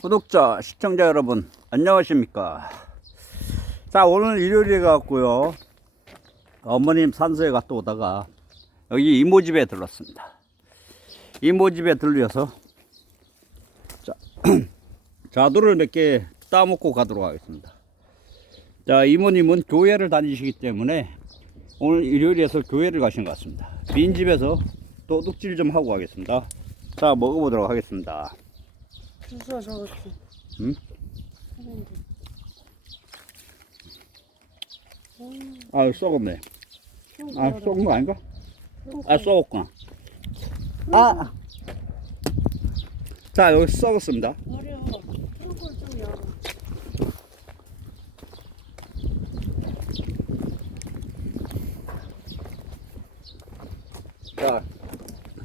구독자, 시청자 여러분, 안녕하십니까. 자, 오늘 일요일에 갖고요. 어머님 산소에 갔다 오다가 여기 이모 집에 들렀습니다. 이모 집에 들려서 자, 자두를 몇 개 따먹고 가도록 하겠습니다. 자, 이모님은 교회를 다니시기 때문에 오늘 일요일에서 교회를 가신 것 같습니다. 빈 집에서 도둑질 좀 하고 가겠습니다. 자, 먹어보도록 하겠습니다. 주소 적었지. 응? 아, 썩었네. 아, 아, 썩은 거 아닌가? 아, 썩었구나. 아! 자, 여기 썩었습니다. 어려. 꿀꿀 좀 열어. 자,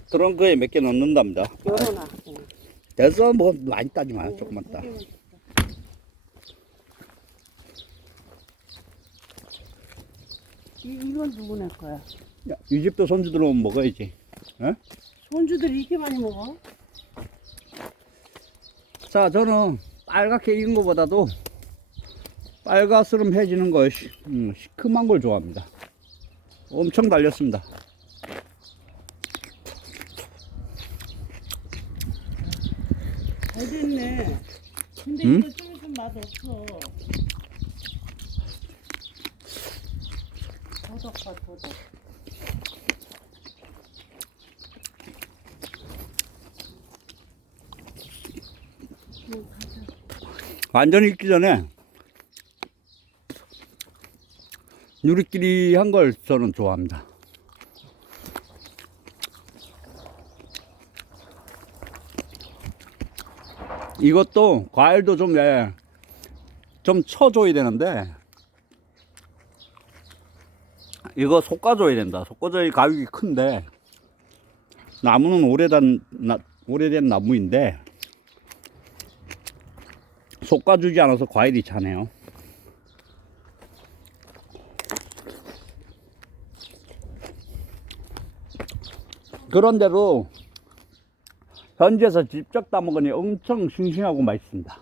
트렁크에 몇 개 넣는답니다. 열어놔. 됐어, 뭐, 많이 따지 마. 조금만 따. 이, 이건 누구네 거야? 야, 이 집도 손주 들어오면 먹어야지. 어? 손주들이 이렇게 많이 먹어? 자, 저는 빨갛게 익은 것보다도 빨가스름해지는 거, 시, 음, 시큼한 걸 좋아합니다. 엄청 달렸습니다. 잘 됐네. 근데 응? 이거 좀 있으면 맛 없어. 도덕과 도덕. 완전히 익기 전에 누리끼리 한 걸 저는 좋아합니다. 이것도 과일도 좀, 예, 좀 쳐줘야 되는데 이거 솎아줘야 된다. 솎아줘야 가격이 큰데 나무는 오래된, 나, 오래된 나무인데 솎아주지 않아서 과일이 차네요. 그런데도 현지에서 직접 따먹으니 엄청 싱싱하고 맛있습니다.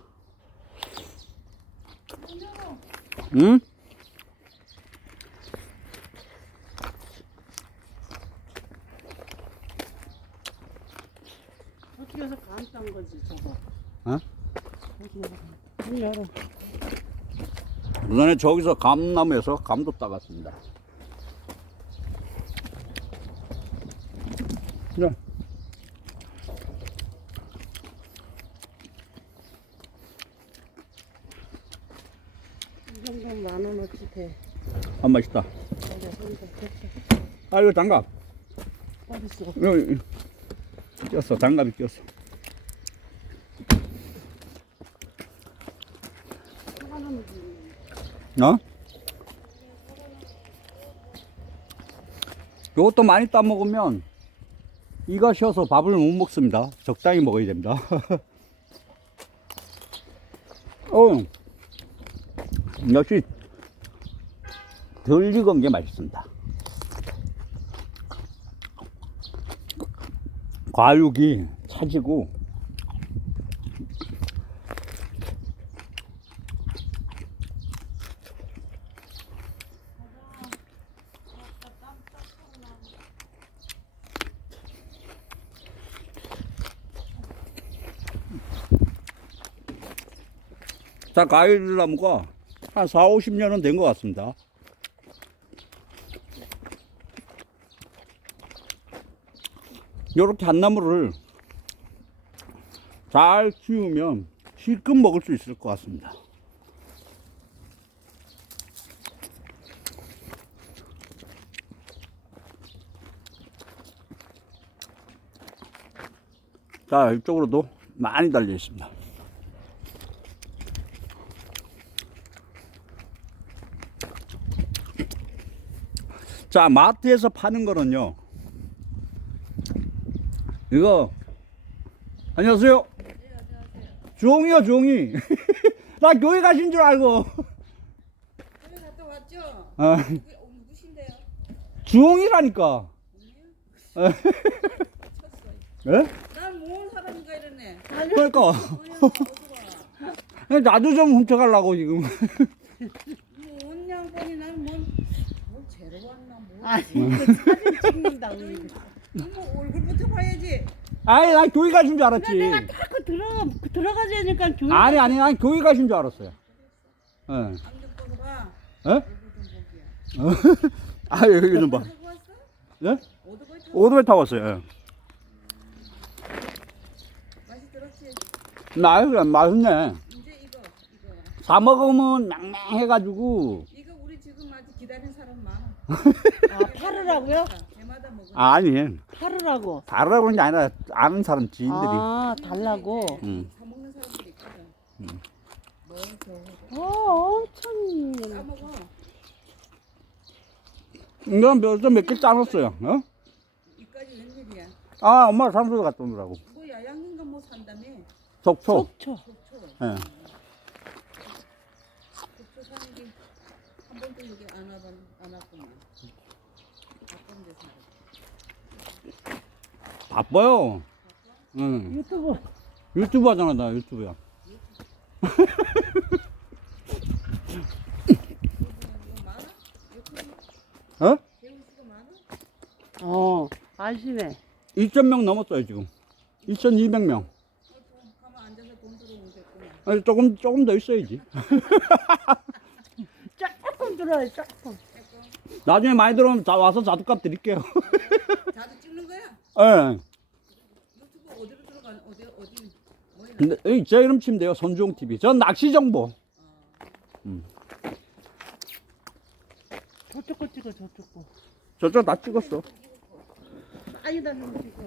응? 거지 저거? 어? 열어. 전에 저기서 감나무에서 감도 따갔습니다. 네. 정도면 만 원어치 돼. 아, 맛있다. 아, 이거 장갑. 어딨어? 여기 꼈어. 장갑이 꼈어. 어? 요것도 많이 따 먹으면 이가 쉬어서 밥을 못 먹습니다. 적당히 먹어야 됩니다. 어, 역시 덜 익은 게 맛있습니다. 과육이 차지고 자, 과일 나무가 한 4, 50년은 된 것 같습니다. 요렇게 한 나무를 잘 키우면 실컷 먹을 수 있을 것 같습니다. 자, 이쪽으로도 많이 달려 있습니다. 자, 마트에서 파는 거는요. 이거 안녕하세요. 주홍이요, 주홍이. 나 교회 가신 줄 알고. 교회 갔다 왔죠? 어, 누구, 어, 누구신데요? 주홍이라니까. 예? 난 모은 사람인가 이러네. 그러니까. 나도 좀 훔쳐가려고 지금. 뭔 양반이 난뭔뭘 재러 왔나 뭐. 아니 사진 찍는다고 이거. 이모 얼굴부터 봐야지. 아니, 난 교회 가신 줄 알았지. 내가 자꾸 들어 들어가자 하니까 교회 아니, 아니, 난 교회 가신 줄 알았어요. 예. 안경 보고 봐. 예? 얼굴 좀 보기야. 아, 여기 좀 봐. 왔어? 예? 오토바이 타고 오토바이 타고 왔어요. 예. 맛이 들었지? 나, 맛있네. 이제 이거 이거 사 먹으면 맹맹해가지고. 이거 우리 지금 아직 기다린 사람 많 아. 아 팔으라고요? 먹어. 아니, 팔으라고. 다르다고 그런 게 아니라 아는 사람 지인들이. 아 달라고. 응. 사 먹는 사람들이 있거든. 뭐 저거 어 엄청. 이건 몇개 짜놨어요. 어? 이까지 웬일이야? 아, 엄마 산소에 갔다 오느라고. 뭐 야양인가 뭐 산다며? 속초. 속초. 속초. 예. 속초 사는 게 한 번도 여기 안 와봤 안 왔구만. 바쁜 데 살아. 바빠요. 응. 유튜브. 유튜브 하잖아, 나 유튜브야. 이거 많아? 어? 수가 많아? 어 아시네. 2,000명 넘었어요, 지금. 2,200명. 어, 좀 가만 앉아서 돈 들어오겠구나. 아니, 조금, 조금 더 있어야지. 조금 들어요 조금. 나중에 많이 들어오면 자, 와서 자두값 드릴게요. 자주 찍는 거야? 예. 유튜브 어디로 들어가? 어디 어디 뭐야? 근데, 여기 제 이름 치면 돼요. 손주홍 TV. 전 낚시 정보. 저쪽 거 찍어 저쪽 거. 저쪽 다 찍었어. 많이 다니는 찍어.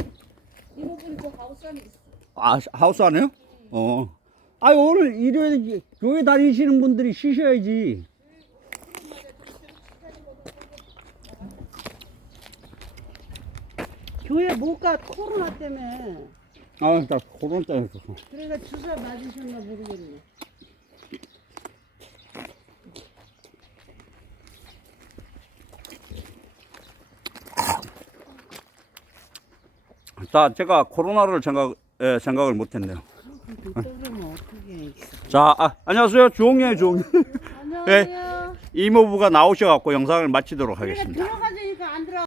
이모분이 저 하우스 안에 있어. 아, 하우스 안에요? 어. 아, 오늘 일요일 교회 다니시는 분들이 쉬셔야지. 교회 못 가 코로나 때문에. 아, 나 코로나 때문에. 그래서 주사 맞으셨나 모르겠네. 자, 제가 코로나를 생각, 예, 생각을 못 했네요. 또 그러면 어떻게? 자, 아, 안녕하세요. 주홍이에요, 주홍이. 안녕하세요. 이모부가 나오셔갖고 영상을 마치도록 그러니까 하겠습니다. 들어가자